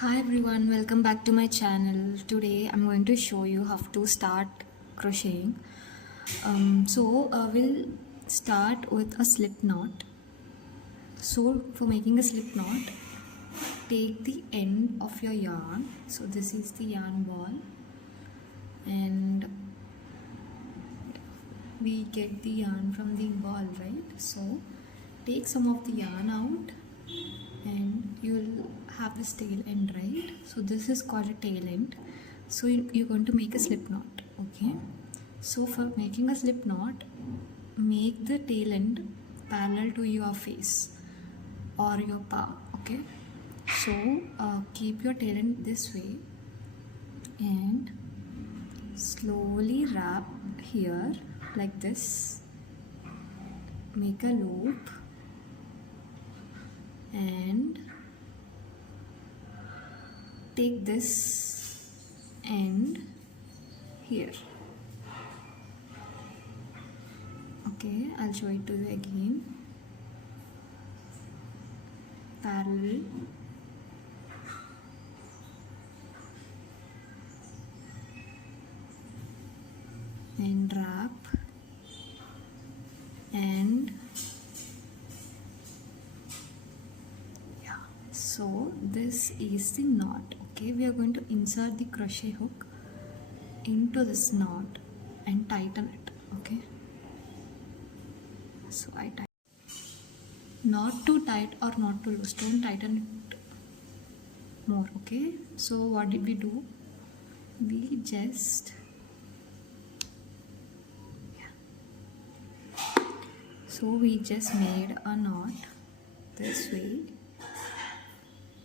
Hi everyone, welcome back to my channel. Today I'm going to show you how to start crocheting. We'll start with a slip knot. So for making a slip knot, take the end of your yarn. So this is the yarn ball, and we get the yarn from the ball, right? So take some of the yarn out and you'll have this tail end, right? So this is called a tail end. So you're going to make a slip knot, okay? So for making a slip knot, make the tail end parallel to your face or your palm, okay? So keep your tail end this way and slowly wrap here like this. Make a loop and take this end here. Okay, I'll show it to you again. Parallel. And wrap. And so this is the knot. Okay, we are going to insert the crochet hook into this knot and tighten it. Okay, so I tighten, not too tight or not too loose, don't tighten it more. Okay, so what did we do? We just made a knot this way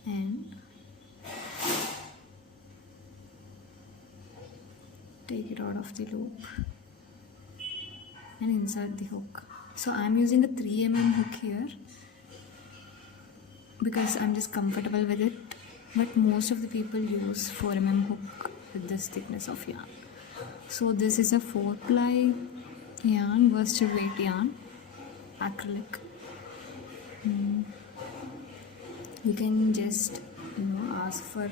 and take it out of the loop and insert the hook. So I'm using a 3 mm hook here because I'm just comfortable with it, but most of the people use 4 mm hook with this thickness of yarn. So this is a 4-ply yarn, worsted weight yarn, acrylic. You can just ask for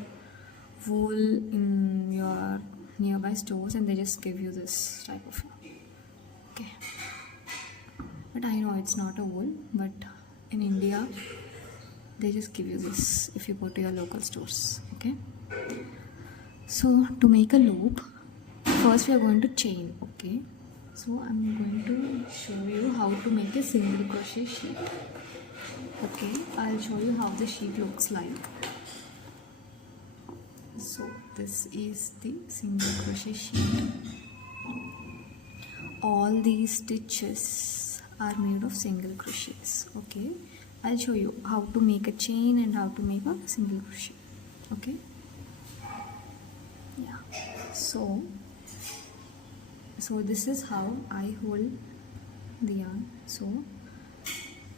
wool in your nearby stores and they just give you this type of yarn. Okay, but I know it's not a wool, but in India they just give you this if you go to your local stores. Okay, so to make a loop, first we are going to chain. Okay, so I'm going to show you how to make a single crochet sheet. Okay, I'll show you how the sheet looks like. So this is the single crochet sheet. All these stitches are made of single crochets. Okay, I'll show you how to make a chain and how to make a single crochet. Okay, yeah, so this is how I hold the yarn. So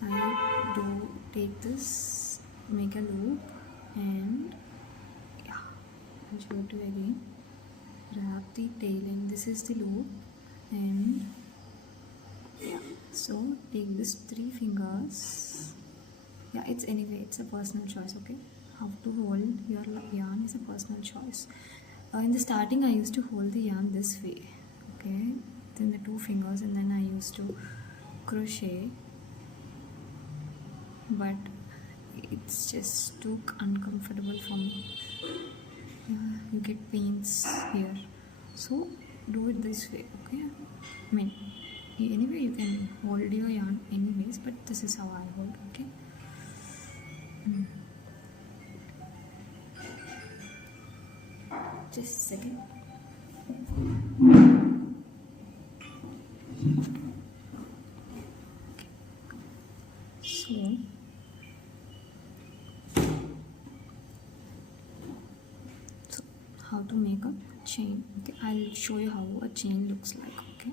I do take this, make a loop, and yeah, I'll show it to you again. Wrap the tail end. This is the loop, and yeah, so take this 3 fingers. Yeah, it's a personal choice. Okay, how to hold your yarn is a personal choice. In the starting, I used to hold the yarn this way. Okay, then the 2 fingers, and then I used to crochet, but it's just too uncomfortable for me. You get pains here, so do it this way. Okay, I mean, anyway you can hold your yarn anyways, but this is how I hold. Okay, just a second. So how to make a chain. Okay, I'll show you how a chain looks like. Okay,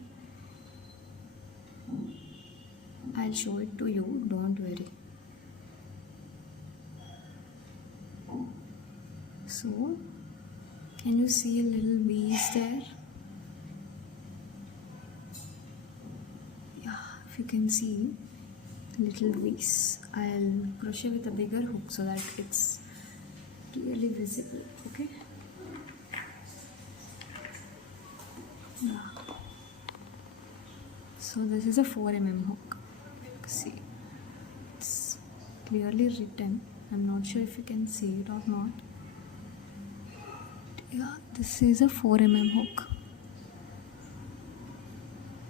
I'll show it to you, don't worry. So can you see a little V's there? Yeah, if you can see little V's. I'll crochet with a bigger hook so that it's really clearly visible. Okay. Yeah. So this is a 4 mm hook. See, it's clearly written. I'm not sure if you can see it or not. Yeah, this is a 4 mm hook.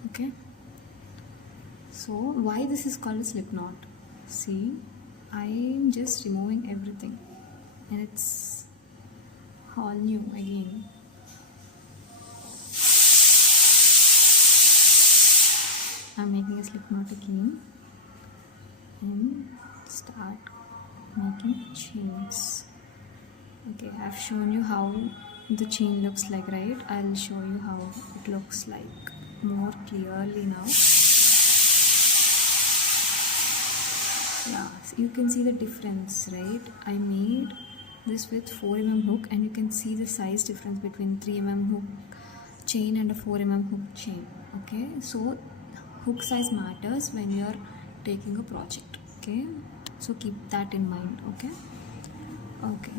Okay. So why this is called a slip knot? See, I'm just removing everything and it's all new again. I'm making a slip knot again and start making chains. Okay, I've shown you how the chain looks like, right? I'll show you how it looks like more clearly now. Yeah, so you can see the difference, right? I made this with 4 mm hook and you can see the size difference between 3 mm hook chain and a 4 mm hook chain. Okay, so hook size matters when you're taking a project. Okay, so keep that in mind. Okay,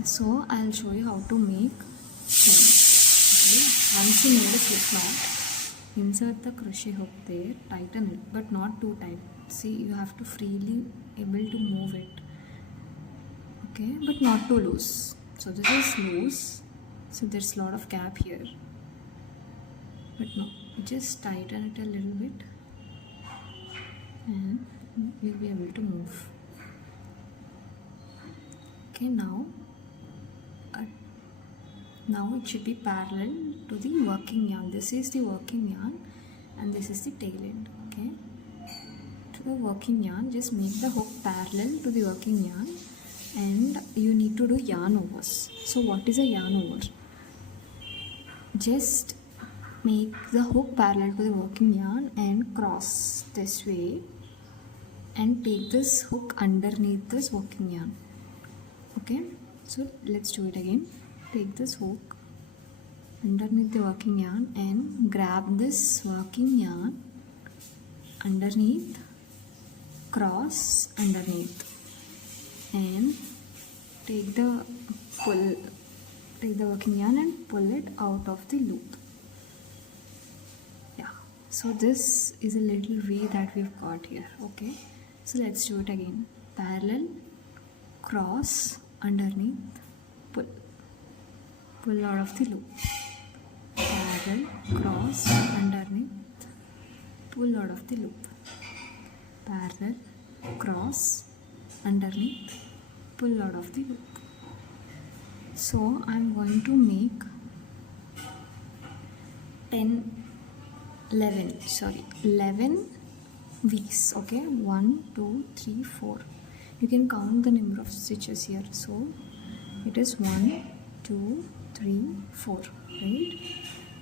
so I'll show you how to make chain. Okay, once you made a slip knot, insert the crochet hook there, tighten it, but not too tight. See, you have to freely able to move it. Okay, but not too loose. So this is loose, so there's a lot of gap here, but no, just tighten it a little bit and you'll be able to move. Okay, now it should be parallel to the working yarn. This is the working yarn and this is the tail end. Okay, to the working yarn, just make the hook parallel to the working yarn and you need to do yarn overs. So what is a yarn over? Just make the hook parallel to the working yarn and cross this way and take this hook underneath this working yarn. Okay, so let's do it again. Take this hook underneath the working yarn and grab this working yarn underneath, cross underneath and take the working yarn and pull it out of the loop. Yeah, so this is a little V that we've got here. Okay, so let's do it again. Parallel, cross, underneath, pull out of the loop. Parallel, cross, underneath, pull out of the loop. Parallel, cross, underneath, pull out of the loop. So I'm going to make 11 V's. Okay, 1 2 3 4. You can count the number of stitches here. So it is 1 2 3 4, right?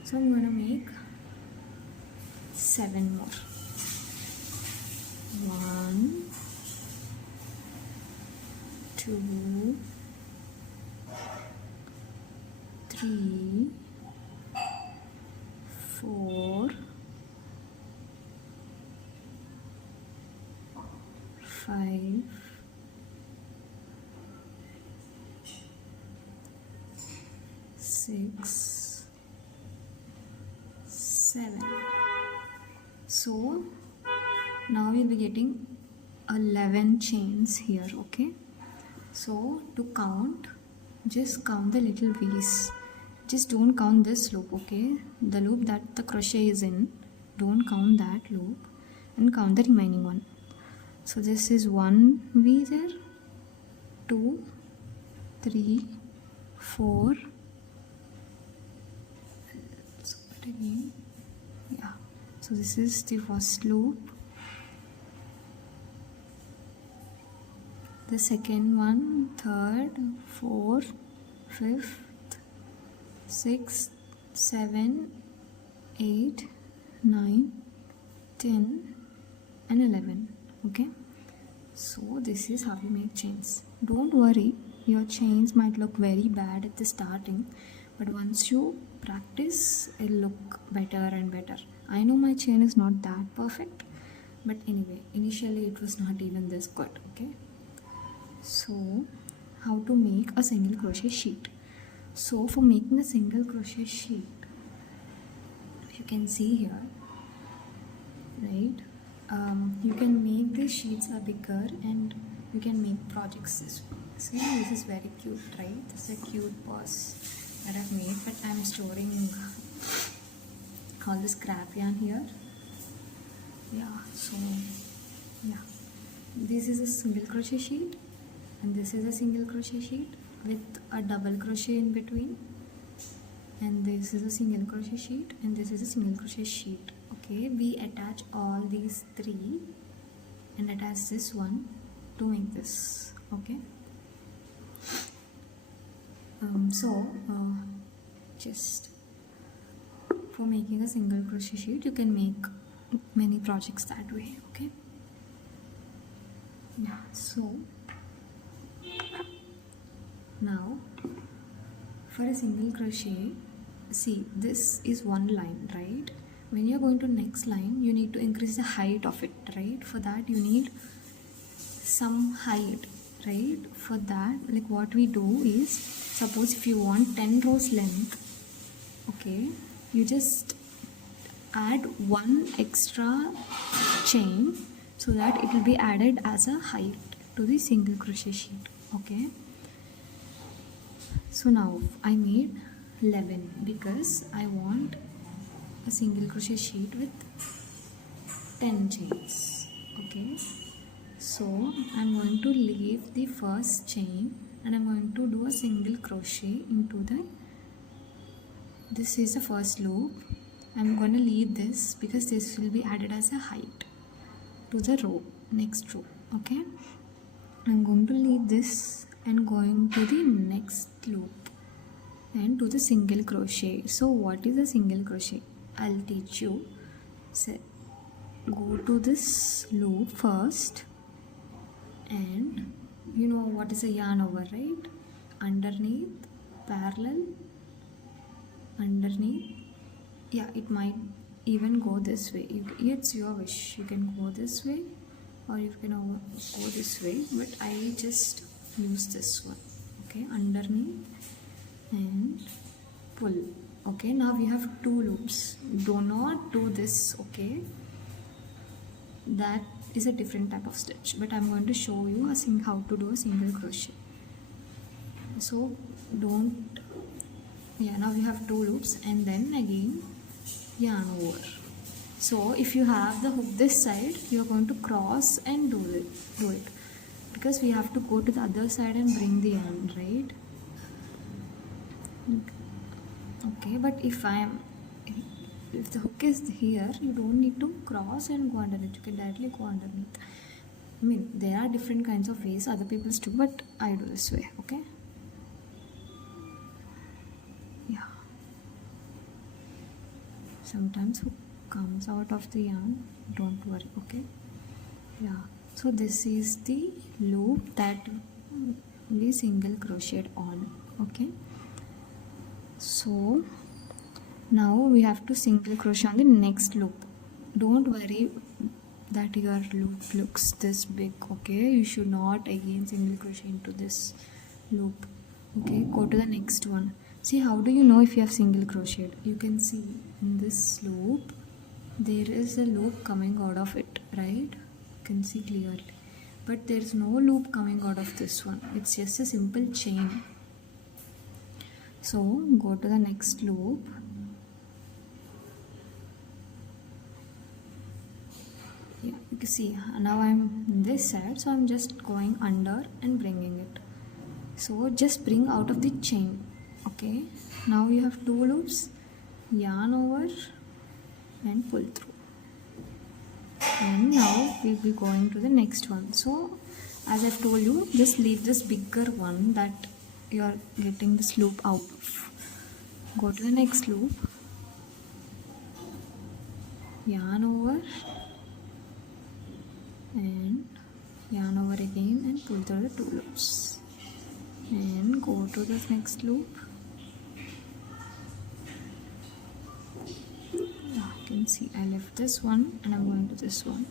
So I'm going to make 7 more. 1 2 3 4 5 6 7. So now we'll be getting 11 chains here. Okay, so to count, just count the little V's. Just don't count this loop. Okay, the loop that the crochet is in, don't count that loop and count the remaining one. So this is 1 V there, 2 3 4. Let's go it again. Yeah, so this is the first loop, the second one, third, fourth, fifth, 6 7 8 9 10 and 11. Okay, so this is how you make chains. Don't worry, your chains might look very bad at the starting, but once you practice, it'll look better and better. I know my chain is not that perfect, but anyway, initially it was not even this good. Okay, so how to make a single crochet sheet. So for making a single crochet sheet, you can see here, right, you can make the sheets are bigger and you can make projects this way. See, this is very cute, right? This is a cute purse that I've made, but I'm storing all this scrap yarn here. Yeah, so yeah, this is a single crochet sheet and this is a single crochet sheet with a double crochet in between, and this is a single crochet sheet and this is a single crochet sheet. Okay, we attach all these three and attach this one to make this. Okay, just for making a single crochet sheet, you can make many projects that way. Okay, yeah, so now for a single crochet, see, this is one line, right? When you're going to next line, you need to increase the height of it, right? For that you need some height, right? For that, like what we do is, suppose if you want 10 rows length, okay, you just add one extra chain so that it will be added as a height to the single crochet sheet. Okay, so now I made 11 because I want a single crochet sheet with 10 chains. Okay, so I'm going to leave the first chain and I'm going to do a single crochet into this is the first loop. I'm going to leave this because this will be added as a height to the row, next row. Okay, I'm going to leave this and going to the next loop and to the single crochet. So what is a single crochet? I'll teach you. So go to this loop first, and you know what is a yarn over, right? Underneath, parallel, underneath. Yeah, it might even go this way. It's your wish. You can go this way or you can go this way, but I just use this one. Okay, underneath and pull. Okay, now we have 2 loops. Do not do this. Okay, that is a different type of stitch, but I'm going to show you how to do a single crochet. So don't, yeah, now we have 2 loops and then again yarn over. So if you have the hook this side, you are going to cross and do it because we have to go to the other side and bring the yarn, right? Okay, but if the hook is here, you don't need to cross and go underneath. You can directly go underneath. I mean, there are different kinds of ways other people do, but I do this way. Okay, yeah, sometimes hook comes out of the yarn, don't worry. Okay, yeah, so this is the loop that we single crocheted on. Okay, so now we have to single crochet on the next loop. Don't worry that your loop looks this big. Okay, you should not again single crochet into this loop. Okay, go to the next one. See, how do you know if you have single crocheted? You can see in this loop there is a loop coming out of it, right? You can see clearly, but there is no loop coming out of this one. It's just a simple chain. So go to the next loop. Yeah, you can see now I'm in this side, so I'm just going under and bringing it. So just bring out of the chain. Okay, now you have 2 loops, yarn over and pull through, and now we'll be going to the next one. So as I've told you, just leave this bigger one that you are getting this loop out of. Go to the next loop, yarn over and yarn over again and pull through the 2 loops, and go to the next loop. Yeah, you can see I left this one and I'm going to this one.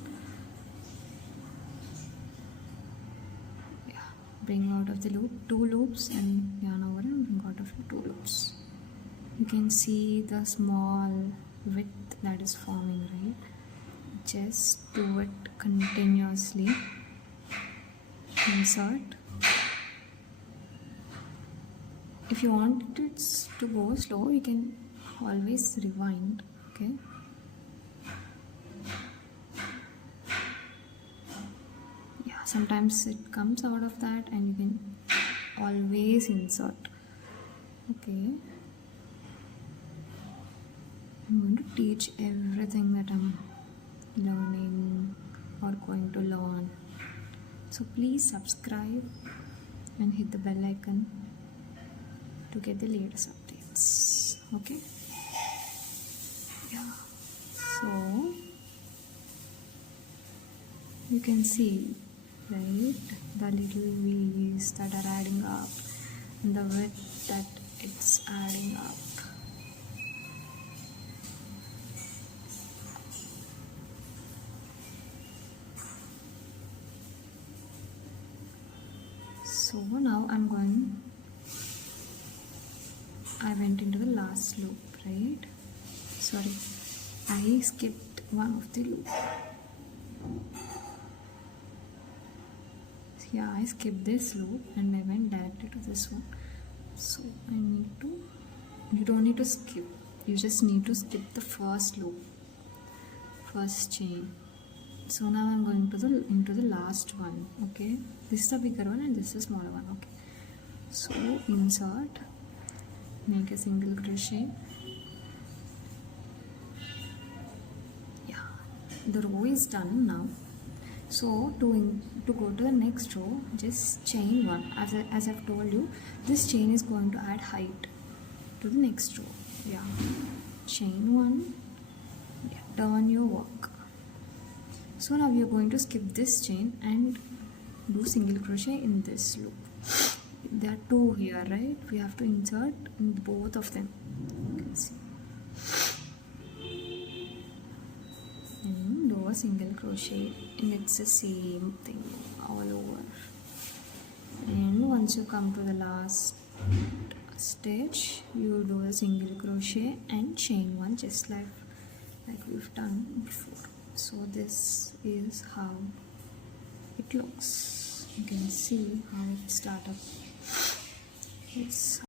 Yeah, bring out of the loop 2 loops and yarn over and bring out of 2 loops. You can see the small width that is forming, right? Just do it continuously. Insert. If you want it to go slow, you can always rewind. Okay. Yeah, sometimes it comes out of that, and you can always insert. Okay. I'm going to teach everything that I'm learning or going to learn. So please subscribe and hit the bell icon to get the latest updates. Okay? Yeah. So you can see, right, the little V's that are adding up and the width that it's adding up. So now I went into the last loop, right? Sorry, I skipped one of the loop. Yeah, I skipped this loop and I went directly to this one. So you don't need to skip, you just need to skip the first loop, first chain. So now I'm going into the last one. Okay, this is the bigger one and this is the smaller one. Okay, so insert, make a single crochet. Yeah, the row is done now. So to go to the next row, just chain one. As I've told you, this chain is going to add height to the next row. Yeah, chain one. Yeah, turn your work. So now we are going to skip this chain and do single crochet in this loop. There are 2 here, right? We have to insert in both of them. You can see. And do a single crochet, and it's the same thing all over. And once you come to the last stitch, you do a single crochet and chain one, just like we've done before. So this is how it looks. You can see how it started. It's